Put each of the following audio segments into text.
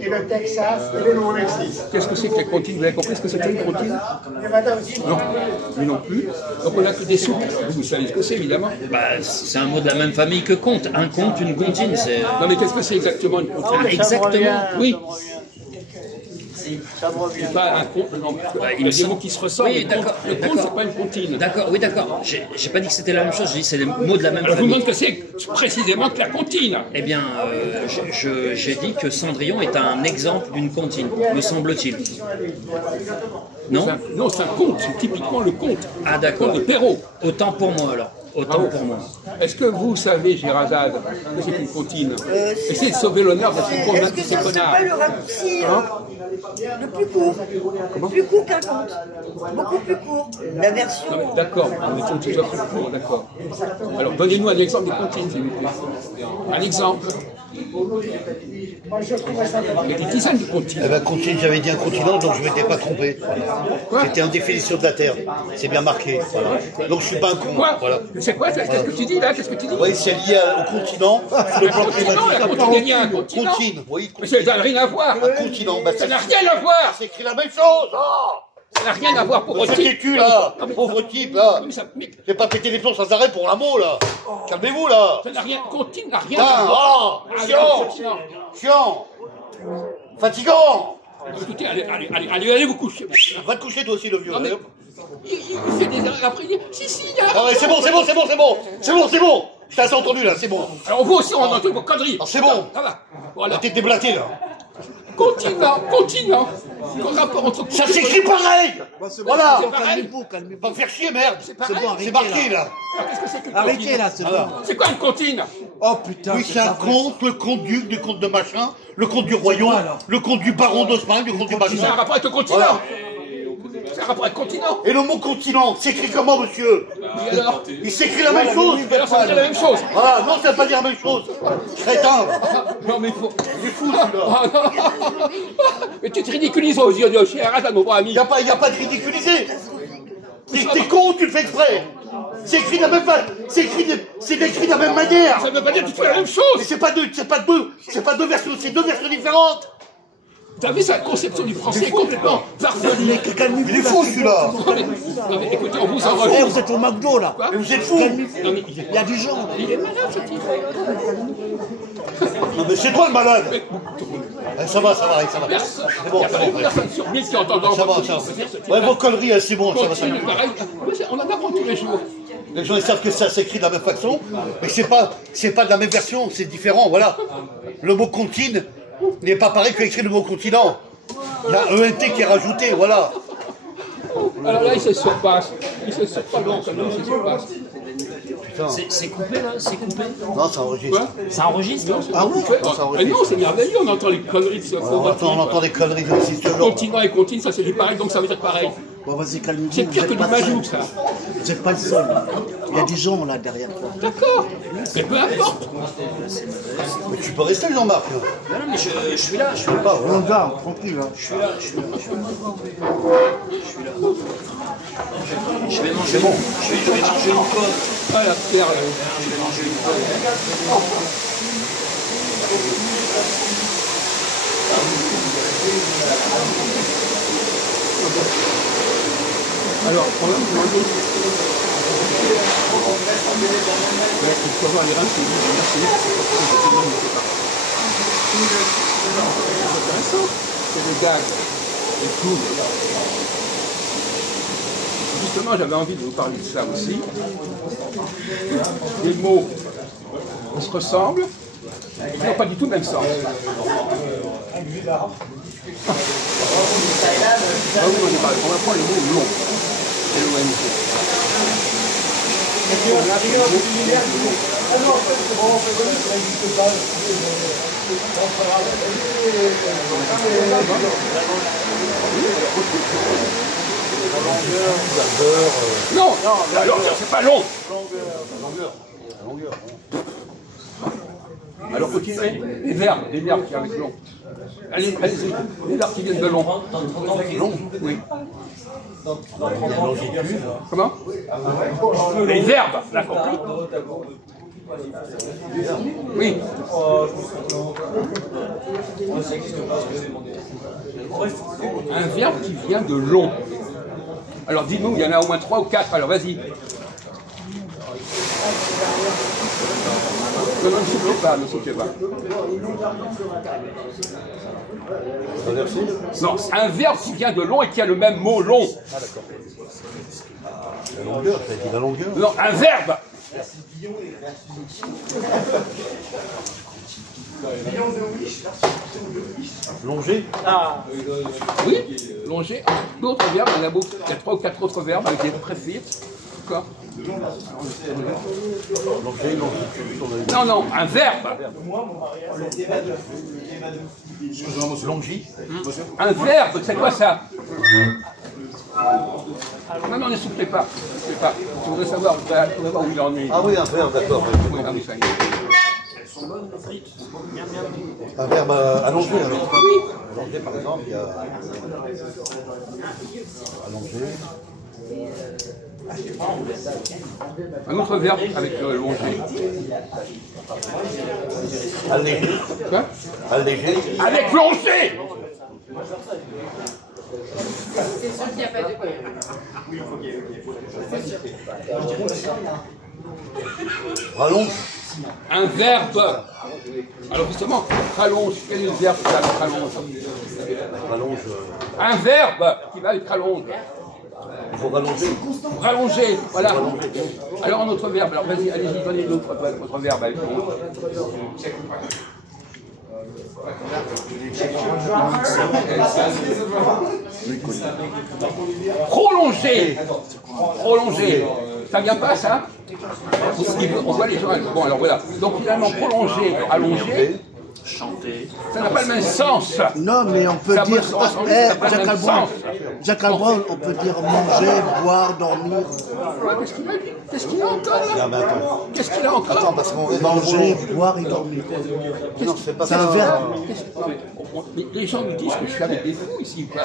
et le Texas et le Nouveau-Mexique. Qu'est-ce que c'est que les comptines? Vous avez compris ce que c'était une comptine? Non, mais non plus. Donc on n'a que des soupes. Vous savez ce que c'est, évidemment. Bah, c'est un mot de la même famille que compte. Un compte, une comptine, c'est... Non, mais qu'est-ce que c'est exactement une comptine? Ah, exactement, oui. C'est pas un compte, non. Il y a des mots qui se ressemblent. Oui, d'accord. Le compte, c'est pas une comptine. D'accord, oui, d'accord. J'ai pas dit que c'était la même chose, j'ai dit que c'est des mots de la même Alors, je vous famille. demande que c'est précisément que la comptine. Eh bien, j'ai dit que Cendrillon est un exemple d'une comptine, me semble-t-il. Non? Non, c'est un conte, c'est typiquement le conte. Ah, d'accord. Le Perrault. Autant pour moi, alors. Autant pour moi. Est-ce que vous savez, Girazade, que c'est une comptine? Essayez de sauver l'honneur de ces connards. Est-ce que ce serait pas le raccourci le plus court? Plus court qu'un conte. Beaucoup plus court. La version... D'accord, mettons que ce soit plus court, d'accord. Alors, donnez-nous un exemple de comptine, s'il vous plaît. Un exemple. Il y a des dizaines de comptines. Eh ben, comptine, j'avais dit un continent, donc je ne m'étais pas trompé. C'était en définition de la Terre. C'est bien marqué. Voilà. Donc je suis pas un con. Quoi? Voilà. C'est quoi? Qu'est-ce que tu dis là? Qu'est-ce que tu dis? Oui, c'est lié au continent. Le plan climatique. La comptine, il y a un continent. Contine, oui. Mais ça n'a rien à voir. Un continent. Bah, Ça n'a rien à voir. c'est écrit la même chose. Oh, Ça n'a rien à voir, pauvre ce type. cul là, Non, mais- pauvre type là. Mais ça Je vais pas péter les plombs sans arrêt pour un mot là. Calmez-vous là. n'a rien. Comptine n'a rien Putain, à voir. oh, chiant, chiant, fatigant. Écoutez, allez vous coucher. Va te coucher toi aussi le vieux. Non, mais- Il fait des erreurs après, il dit si, il y a. Ah ouais, c'est bon. Je t'ai assez entendu là, c'est bon. Alors vous aussi, on entend vos conneries. Ah, c'est bon. Ça va. Voilà. T'es déblaté là. Continent. Quel rapport entre Ça s'écrit pareil. Voilà. C'est pareil. Calmez-vous. Pas me faire chier, merde. pareil. C'est marqué là. Alors, qu'est-ce que c'est que le Arrêtez continent là, c'est bon. C'est quoi une comptine? Oh putain. Oui, c'est un conte, le conte du conte de machin, le conte du royaume, quoi, alors le conte du baron d'Osman, le conte du C'est un machin. rapport avec le continent. Voilà. C'est un rapport avec le continent. Et le mot continent, s'écrit comment, monsieur? Et alors Il s'écrit la même chose. Alors ça veut dire la même chose. Voilà, non, ça veut pas dire la même chose. Crétin. Non mais il faut... Il est fou, celui-là. Ah, non. Mais tu te ridiculises aux yeux de cher mon bon ami. Y a pas de ridiculisé. T'es con ou tu le fais exprès? C'est écrit de la même façon. C'est écrit de la même manière. Ça veut pas dire que tu fais la même chose. Mais c'est pas deux versions, c'est deux versions différentes. T'as vu sa conception du français est complètement farfelue. Il est fou, celui-là. Non mais écoutez, on vous Eh, enregistre. vous êtes au McDo là. Mais vous êtes fou. Non mais Il y a du genre. il est malade ce type. Non, mais c'est toi le malade. Ça va. Personne. C'est bon, Il n'y a pas c'est bon. personne sur 1000 qui entend Ça va. Ouais, vos conneries, hein, c'est bon, ça va. Continue, pareil. On en apprend tous les jours. Les gens ils savent que ça s'écrit de la même façon, mais c'est pas de la même version, c'est différent, voilà. Le mot contine n'est pas pareil que écrit le mot continent. Il y a un ENT qui est rajouté, voilà. Alors là, il se surpasse. Il se surpasse. Non, il se surpasse. C'est coupé là? C'est coupé? Non, ça enregistre. Quoi? Ça enregistre? Ah oui. Mais non, c'est merveilleux, on entend les conneries de ce pauvre On entend des conneries aussi, ce genre. Continent et contine, ça c'est du pareil, donc ça veut dire pareil. Bon, vas-y, calme-toi. C'est pire que du Majouk, ça. Vous n'êtes pas le seul. Il y a des gens là derrière toi. D'accord. Mais peu importe. Mais tu peux rester, Jean-Marc. Non, mais je suis là, Pas, On va, tranquille. Hein. Je vais manger. bon. Je vais manger une pomme. Ah, la pierre, là. Je vais manger une pomme. Alors, on va vous demander. Il faut avoir les reins qui disent merci, c'est intéressant. C'est des gags, des clowns. Justement, j'avais envie de vous parler de ça aussi. Les mots se ressemblent, ils n'ont pas du tout le même sens. On va prendre le mot long. Non, la longueur, c'est pas long. La longueur. Alors continuez. Les verbes qui avec long. Allez-y, les verbes qui viennent de long. Long, oui. Comment? Les verbes, là compris. Oui. Un verbe qui vient de long. Alors dis-nous, il y en a au moins 3 ou 4, alors vas-y. Non, ne soufflez pas, ne soufflez pas. Non, un verbe qui vient de long et qui a le même mot long. Ah d'accord. La longueur, tu as dit la longueur. Non, un verbe. Longer. Oui, longer. D'autres verbes, il y en a beaucoup. Il y a 3 ou 4 autres verbes avec des préfixes. D'accord. Longer, longitude. Non, non, un verbe. Longi. Un verbe, c'est quoi ça? Non, non, ne soufflez pas. Ne soufflez pas. Je voudrais savoir où il en est. Ah oui, un verbe, d'accord. Oui, ah oui, ça y est. Un verbe allongé alors. Oui. Allongé par exemple, il y a allongé. Un autre verbe avec longer. Allégé. Quoi? Allégé. Avec longer. C'est sûr qu'il n'y a pas de quoi. Rallonge. Un verbe. Alors justement, rallonge. Quel est le verbe qui va avec rallonge? Rallonge. Un verbe qui va avec rallonge. Il faut rallonger. Rallonger, voilà. Alors un autre verbe. Alors vas-y, allez-y, donnez l'autre verbe avec rallonge. Prolonger. Prolonger. Ça vient pas ça? On voit les gens. Bon alors voilà. Donc finalement prolonger, allonger. Chanter. Ça n'a pas le même sens. Non, mais on peut Ça dire. peut se ressembler, ça n'a pas le même sens. Jacques Albron, on peut dire manger, boire, dormir. Qu'est-ce qu'il a dit? Qu'est-ce qu'il a encore là? Non mais attends. Qu'est-ce qu'il a encore? Attends, parce qu'on est dans le Manger, volant. boire et dormir. Non, c'est pas C'est un ça. verbe. Mais les gens nous disent que je suis avec des fous ici. Quoi.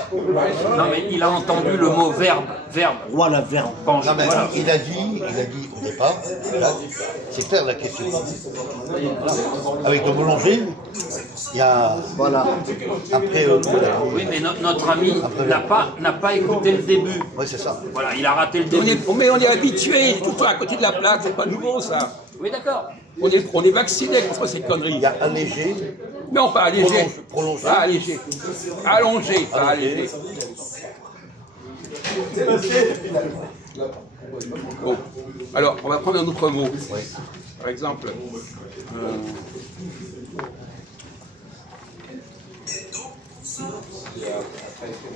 Non mais il a entendu le mot verbe. Verbe. Voilà, verbe. Non mais il a dit au départ, là, c'est clair la question. Avec le mot longer, il y a. Voilà. Après. Oui, mais notre ami n'a pas écouté le début. Oui, c'est ça. Voilà, il a raté le début. Mais on est habitué, tout le temps à côté de la plaque, c'est pas nouveau ça. Oui, d'accord. On est vacciné contre ces Il conneries. y a allégé. Non, pas allégé. Prolonger. Pas allégé. Allongé, pas allégé. Bon, alors on va prendre un autre mot. Par exemple,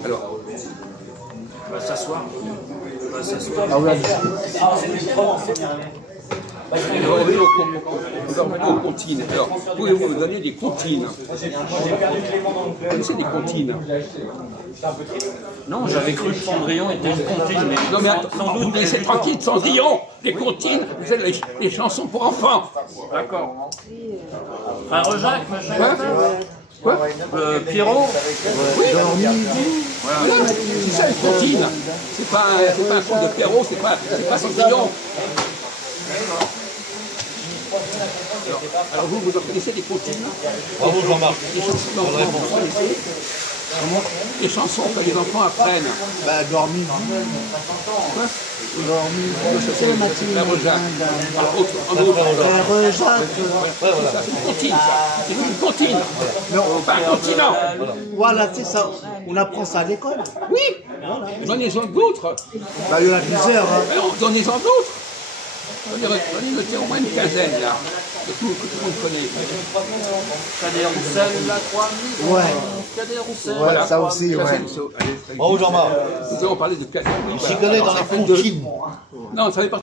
alors, On va s'asseoir. On va s'asseoir. Ah ouais. on va revenir aux comptines. Alors, pouvez-vous me donner des comptines? Vous connaissez des comptines? Non, j'avais cru que Cendrillon était une comptine, mais Non mais attends, sans vous doute. me laissez tranquille, Cendrillon. Les comptines, vous êtes les chansons pour enfants. D'accord. Frère Jacques, machin. Quoi? Pierrot. Voilà, c'est ça une comptine. C'est pas un conte de Perrault, c'est pas Cendrillon. Alors vous en connaissez des comptines? Bravo Jean-Marc. Les chansons d'enfants, vous connaissez? Les chansons que les enfants apprennent. Bah, dormir. Quoi? Dormir. C'est le matin. Frère Jacques. Par contre, en autre, Frère Jacques. ça c'est une comptine, ça. C'est une comptine. Non, Pas un continent. voilà, c'est ça. On apprend ça à l'école. Oui. Donnez-en d'autres. Bah, il y en a plusieurs. Hein. Donnez-en d'autres. Donnez-le au moins une quinzaine, là, que tout le monde connaît. Cadet Roussel, la 3000. Ouais. Cadet Roussel. Ouais, ça aussi, ouais. Bravo Jean-Marc. Nous allons parler de Cadet. Il s'y connaît dans les comptines. Non, ça fait pas.